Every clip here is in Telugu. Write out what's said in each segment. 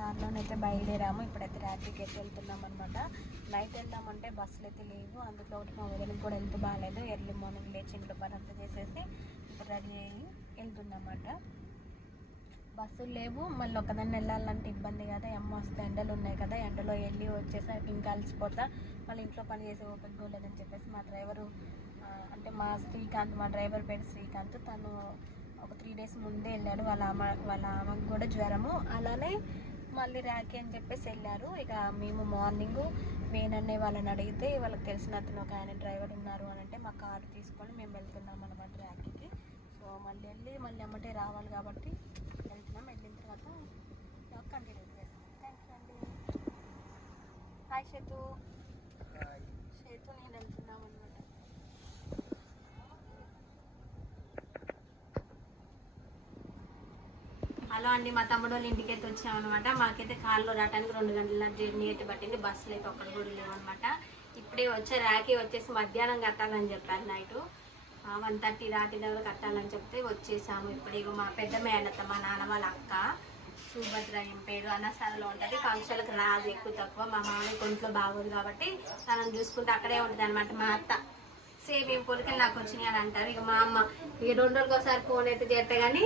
కార్లోనైతే బయలుదేరాము. ఇప్పుడైతే రాత్రికి అయితే వెళ్తున్నాం అనమాట నైట్ వెళ్దామంటే బస్సులు అయితే లేవు. అందులో ఒకటి మా వదిలికి కూడా వెళ్తూ బాగాలేదు. ఎర్లీ మార్నింగ్ లేచి ఇంట్లో పని అంతా చేసేసి ఇప్పుడు రెడీ అయ్యి వెళ్తున్నమాట బస్సులు లేవు. మళ్ళీ ఒకదాన్ని వెళ్ళాలంటే ఇబ్బంది కదా. అమ్మ వస్తే ఎండలు ఉన్నాయి కదా. ఎండలో వెళ్ళి వచ్చేసరికి ఇంకా అలసిపోతా. మళ్ళీ ఇంట్లో పని చేసే ఓపిక లేదని చెప్పేసి మా డ్రైవరు అంటే మా శ్రీకాంత్ మా డ్రైవర్ పేరు శ్రీకాంత్. తను ఒక త్రీ డేస్ ముందే వెళ్ళాడు. వాళ్ళ అమ్మ వాళ్ళ ఆమెకు కూడా జ్వరము. అలానే మళ్ళీ ర్యాకీ అని చెప్పేసి వెళ్ళారు. ఇక మేము మార్నింగ్ వేనన్నే వాళ్ళని అడిగితే వాళ్ళకి తెలిసిన అతను ఒక ఆయన డ్రైవర్ ఉన్నారు అని అంటే మా కారు తీసుకొని మేము వెళ్తున్నాం అనమాట ర్యాకీకి సో మళ్ళీ వెళ్ళి మళ్ళీ అమ్మటే రావాలి కాబట్టి వెళ్తున్నాం. వెళ్ళిన తర్వాత కంటిన్యూ చేస్తాం. థ్యాంక్ యూ అండి. హాయ్ సేతు సేతు నేను వెళ్తున్నాం అనమాట హలో అండి మా తమ్ముడు వాళ్ళ ఇంటికి అయితే వచ్చామన్నమాట. మాకైతే కార్లో రావడానికి రెండు గంటల జర్నీ అయితే పట్టింది. బస్సులు అయితే ఒక్కటి కూడా లేవన్నమాట. ఇప్పుడే వచ్చే రాకి వచ్చేసి మధ్యాహ్నం కట్టాలని చెప్పారు నైట్. వన్ థర్టీ రాత్రి దగ్గర కట్టాలని చెప్తే వచ్చేసాము. ఇప్పుడు మా పెద్ద మేనత్త మా నాన్న వాళ్ళ అక్క సుభద్ర ఏం పేరు అన్నసారలో ఉంటుంది. ఫంక్షన్లకు రాదు ఎక్కువ తక్కువ. మా మామయ్య కొంట్లో బాగోదు కాబట్టి తనని చూసుకుంటే అక్కడే ఉంటుంది అనమాట మా అత్త. సేమ్ ఏం పొలికలు నాకు వచ్చినాయి అని అంటారు. ఇక మా అమ్మ ఈ రెండు రోజులకి ఒకసారి ఫోన్ అయితే చేస్తే కానీ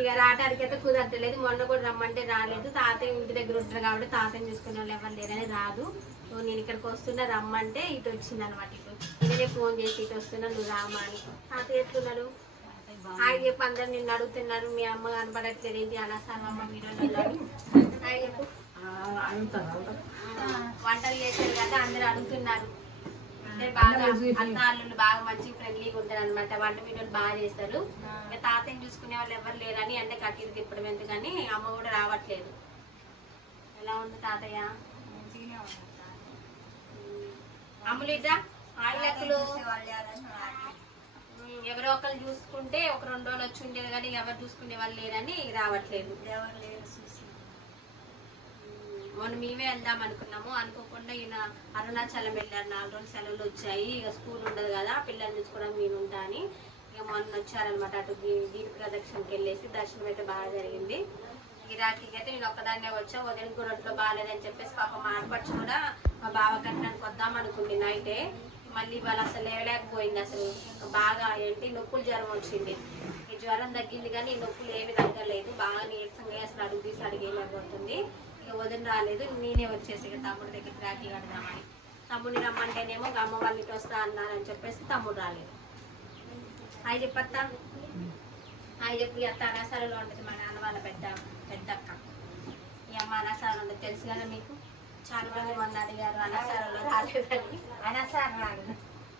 ఇక రావడానికి అయితే కుదరట్లేదు. మొన్న కూడా రమ్మంటే రాలేదు. తాతయ్య ఇంటి దగ్గర ఉంటారు కాబట్టి తాతయ్యని చూసుకునే వాళ్ళు ఎవరు లేరని రాదు. సో నేను ఇక్కడికి వస్తున్నా రమ్మంటే ఇటు వచ్చింది అనమాట ఇటు నేనే ఫోన్ చేసి ఇటు వస్తున్నా నువ్వు రామా అని. తాతయ్య ఎట్లున్నాడు? హాయ్ చెప్పు అందరు నిన్ను అడుగుతున్నారు. మీ అమ్మ కనపడట్లేదు. ఏంటి అనసాను అమ్మ మీరు. హాయ్ చెప్పు. వంటలు చేశారు కదా అందరు అడుగుతున్నారు. అంటే బాగా అత్త అల్లుళ్ళు బాగా మంచి ఫ్రెండ్లీగా ఉంటారు అనమాట వంట వీడియోలు బాగా చేస్తారు. ఇక తాతయ్యని చూసుకునే వాళ్ళు ఎవరు లేరని అంటే కట్టిలు తిప్పడం ఎందుకని అమ్మ కూడా రావట్లేదు. ఎలా ఉంది తాతయ్య? అమ్ములిట ఆయిలెక్కలు ఎవరో ఒకరు చూసుకుంటే ఒక రెండు రోజులు వచ్చి ఉండేది కానీ ఎవరు చూసుకునే వాళ్ళు లేరని రావట్లేదు. ఎవరు లేరు చూసి మొన్న మేమే వెళ్దాం అనుకున్నాము. అనుకోకుండా ఈయన అరుణాచలం వెళ్ళారు. నాలుగు రోజులు సెలవులు వచ్చాయి. ఇక స్కూల్ ఉండదు కదా పిల్లల్ని చూసుకోవడానికి నేను ఉంటా అని. ఇక మొన్న వచ్చారనమాట అటు దీని దీప ప్రదక్షిణకి వెళ్ళేసి దర్శనం అయితే బాగా జరిగింది. గిరాకీకి అయితే నేను ఒక్కదాన్నే వచ్చా. ఉదయం కూడా బాగాలేదని చెప్పేసి పాప మా కూడా మా బావ కట్టడానికి వద్దాం అనుకుంది నైటే మళ్ళీ వాళ్ళు అసలు లేవలేకపోయింది అసలు. బాగా ఏంటి నొప్పులు జ్వరం వచ్చింది. ఈ జ్వరం తగ్గింది కానీ ఈ నొప్పులు ఏమి తగ్గలేదు. బాగా నీరసంగా అసలు అడుగు తీసి అడిగేయలేకపోతుంది. ఇక వదిన రాలేదు. నేనే వచ్చేసి ఇక తమ్ముడి దగ్గరికి రాఖీ కడదామని. తమ్ముడిని రమ్మంటేనేమో అమ్మ వాళ్ళకి వస్తా అన్నారని చెప్పేసి తమ్ముడు రాలేదు. హాయ్ చెప్పత్తా హాయ్ చెప్పి. అత్త అనసాలలో ఉంటుంది. మా నాన్న వాళ్ళ పెద్ద పెద్ద అక్క ఈ అమ్మ అనసారం ఉంటుంది. తెలుసు కదా మీకు? చాలా మంది మొన్న అడిగారు అనసారంలో రాలేదని. అనసారి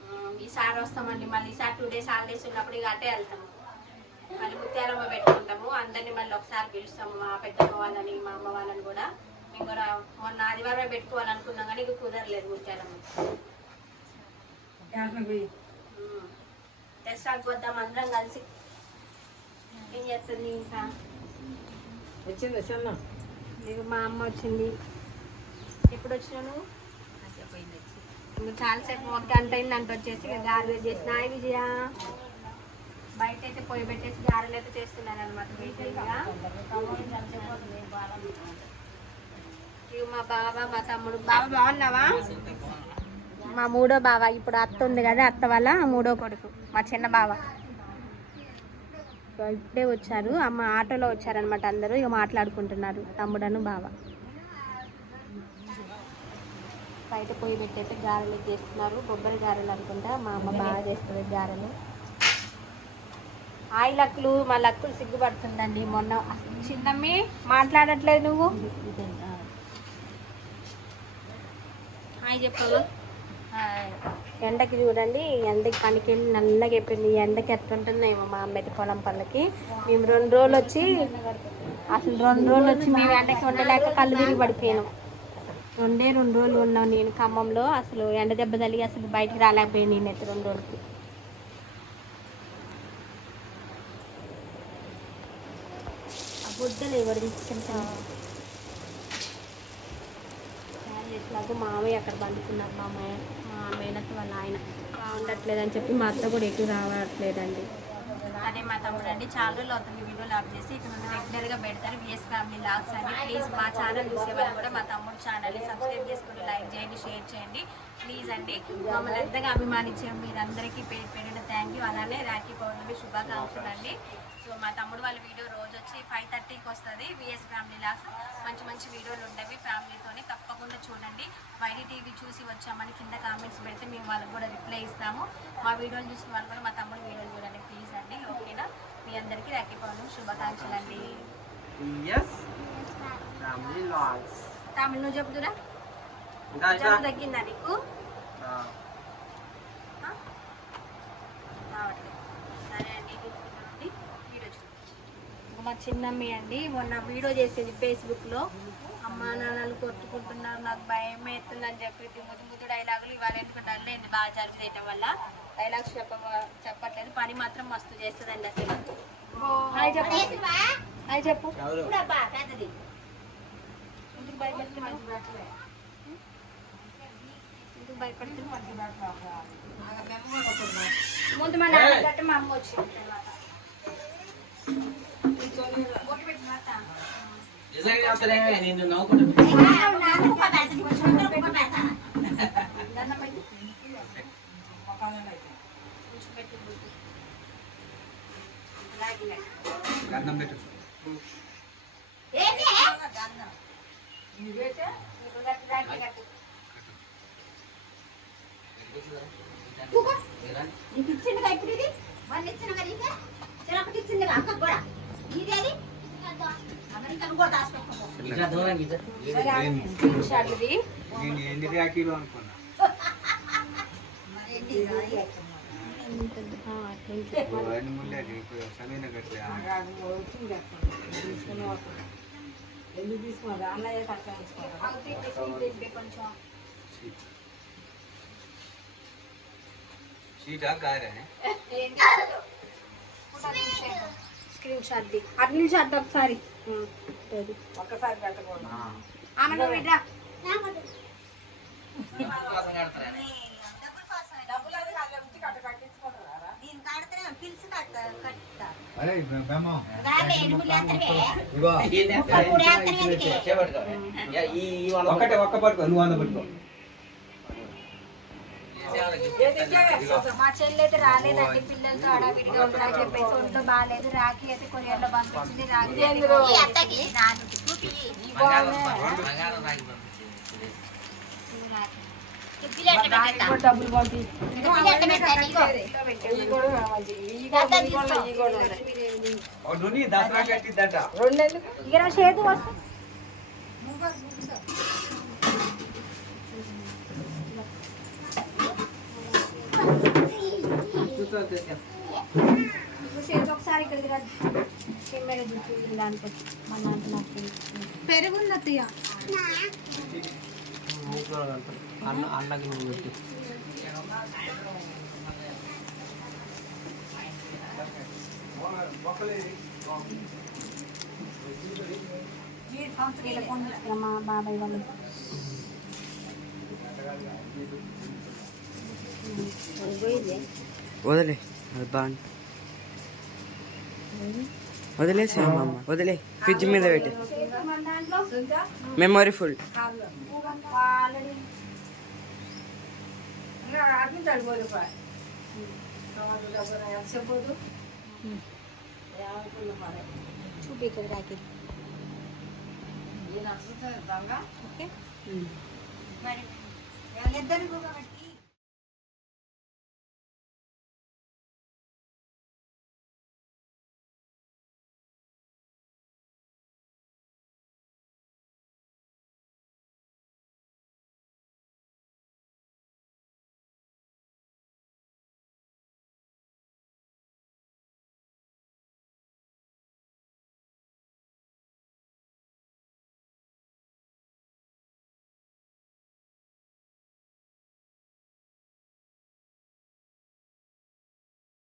ఉమ్, ఈసారి వస్తామండి. మళ్ళీ ఈసారి టూ డేస్ హాలిడేస్ ఉన్నప్పుడు ఇక అటే వెళ్తాము మళ్ళీ ముత్యాలమ్మ పెట్టుకుంటాము. అందరినీ మళ్ళీ ఒకసారి పిలుస్తాము. మా పెద్దమ్మ వాళ్ళని మా అమ్మ వాళ్ళని కూడా. మేము కూడా మొన్న ఆదివారం పెట్టుకోవాలనుకున్నాం కానీ ఇక కుదరలేదు ముత్యాలమ్మ. దసరాకు వద్దాం అందరం కలిసి. ఏం చేస్తుంది ఇంకా వచ్చింది చిన్న ఇక మా అమ్మ వచ్చింది. ఎప్పుడు వచ్చినావు ఇంకా చాలాసేపు ఒక గంట అయింది అంట వచ్చేసి గారెలు చేసిన విజయ. బయట అయితే పొయ్యి పెట్టేసి గారెలు అయితే చేస్తున్నాను అనమాట మా బావ మా తమ్ముడు. బాబా బాగున్నావా? మా మూడో బావ ఇప్పుడు అత్త ఉంది కదా అత్త వల్ల మూడో కొడుకు మా చిన్న బావ. ఇప్పుడే వచ్చారు అమ్మ ఆటోలో వచ్చారనమాట అందరూ ఇక మాట్లాడుకుంటున్నారు తమ్ముడను బావ. బయట పొయ్యి పెట్టేసి గారెలు చేస్తున్నారు కొబ్బరి గారెలు అనుకుంటా మా అమ్మ బాగా చేస్తుంది గారెలు. ఆయి లక్కులు మా లక్కులు సిగ్గుపడుతుందండి. మొన్న చిన్నమ్మి మాట్లాడట్లేదు నువ్వు. హాయ్ చెప్పవు? ఎండకి చూడండి ఎండకి పనికి వెళ్ళి నల్లగా అయిపోయింది. ఎండకి ఎట్లుంటుందేమో మా అమ్మటి పొలం పళ్ళకి మేము రెండు రోజులు వచ్చి అసలు రెండు రోజులు వచ్చి మేము ఎండకి ఉండలేక కళ్ళు తిరిగి పడిపోయాను. రెండే రెండు రోజులు ఉన్నాం నేను ఖమ్మంలో. అసలు ఎండ దెబ్బ తగిలి అసలు బయటికి రాలేకపోయాను నేను అయితే రెండు రోజులకి. ఎవరు తీసుకెళ్తాను చేసినాక మామయ్య అక్కడ పండుకున్నారు. మా మామయ్య మా మేనత్త వాళ్ళ ఆయన. బాగుండట్లేదు అని చెప్పి మా అత్త కూడా ఎటు రావట్లేదండి. అదే మా తమ్ముడు అండి చాలా రోజులు అవుతుంది వీడియో లాగ్ చేసి ఇక్కడ నుండి రెగ్యులర్గా పెడతారు విఎస్ ఫ్యామిలీ లాగ్స్ అండి ప్లీజ్ మా ఛానల్ చూసే వాళ్ళు కూడా మా తమ్ముడు ఛానల్ సబ్స్క్రైబ్ చేసుకుని లైక్ చేయండి షేర్ చేయండి. ప్లీజ్ అండి మమ్మల్ని ఎంతగా అభిమానించే మీరందరికీ పేరు పేరున థ్యాంక్ యూ అలానే రాఖీ పౌర్ణమి శుభాకాంక్షలు అండి సో మా తమ్ముడు వాళ్ళ వీడియో రోజు వచ్చి ఫైవ్ థర్టీకి వస్తుంది విఎస్ ఫ్యామిలీ లాగ్స్ మంచి మంచి వీడియోలు ఉండవి ఫ్యామిలీతోని తప్పకుండా చూడండి. వైడి టీవీ చూసి వచ్చామని కింద కామెంట్స్ పెడితే మేము వాళ్ళకి కూడా రిప్లై ఇస్తాము. మా వీడియోలు చూసిన వాళ్ళు కూడా మా తమ్ముడు వీడియోలు చూడండి ప్లీజ్ అండి ఓకేనా? మీ అందరికీ రాఖీ పౌర్ణమి శుభాకాంక్షలు అండి తమిళ నువ్వు చెప్తురా తగ్గిందా నీకు ఆ, ఆ? రావట్లేదు సరే అండి చూడండి వీడియో చూడండి మా చిన్నమ్మి అండి. మొన్న వీడియో చేసేది ఫేస్బుక్లో అమ్మా నాన్నలు కొట్టుకుంటున్నారు నాకు భయం అవుతుందని చెప్పి ముద్దు ముద్దు డైలాగులు ఇవాళ ఎందుకు డల్ అయింది బాగా జలుబు చేయటం వల్ల డైలాగ్స్ చెప్ప చెప్పట్లేదు పని మాత్రం మస్తు చేస్తుందండి అసలు. హాయ్ చెప్పు. హాయ్ చెప్పు. ఎవరు? ఎందుకు భయపడుతున్నావు? ఎందుకు భయపడుతున్నావు? ముందు మా నాన్న గట్ట మా అమ్మ వచ్చింది. నేను గంధం పెట్టు నీకు ఇచ్చింది ఇప్పుడు ఇది? వాళ్ళు ఇచ్చిన మరి ఇంకా చిన్నప్పటి ఇచ్చింది అక్కకు కూడా? ఇదేది అమెరికన్ కూడా దాచిపెట్టుకో ఇంకా దూరం ఇంకా స్క్రీన్ షాట్ ఇది. నేను ఎన్ని రాఖీలు అనుకున్నా ఆ, అట్లా ఉంది. అన్ని ముందే ఇప్పుడు సమీన కట్టే ఎందుకు తీసుకున్నారు అన్నయ్య తక్కువ తీసుకున్నారు అవుతుంది, అవుతుంది, ఇది కొంచెం సీటా కారే స్క్రీన్ షాట్ ది అట్లా షాట్ ఒకసారి. ఒక్కసారి పెట్టకూడదు ఆమె నువ్వు ఇట్రా. కోసం కడతారా? డబ్బులు అది అక్కడ ఉంచి మా చెల్లి అయితే రాలేదండి పిల్లలతో హడావిడిగా ఉంటారని చెప్పేసి ఒంట్లో బాగాలేదు. రాఖీ అయితే కొరియర్లో పంపించింది. రాఖీ? డబ్బులు పంపి. దసరా కట్టిద్దంట. రెండు ఎందుకు? ఇక నా చేతు వస్తా ఇప్పుడు చేతు ఒకసారి ఇక్కడికి రా కెమ్మెడ జుట్టు దానికి మన నాన్న నాకు పెరుగుంది అత్తయ్య అన్న అన్నకి నువ్వు పెట్టి మా బాబాయ్ వాళ్ళు. వదిలే అది బాగుంది వదిలేసా అమ్మ వదిలే ఫ్రిడ్జ్ మీద పెట్టి చేతు మన దాంట్లో మెమొరీ ఫుల్ ఆల్రెడీ అటు చడిపోదు డబ్బులు ఎంత చెప్పదు ఏమనుకున్నా మరి చూపి ఇక్కడ రాకి ఈయన అసలు దొంగ ఓకే మరి వాళ్ళిద్దరిని కూడా పెట్టు.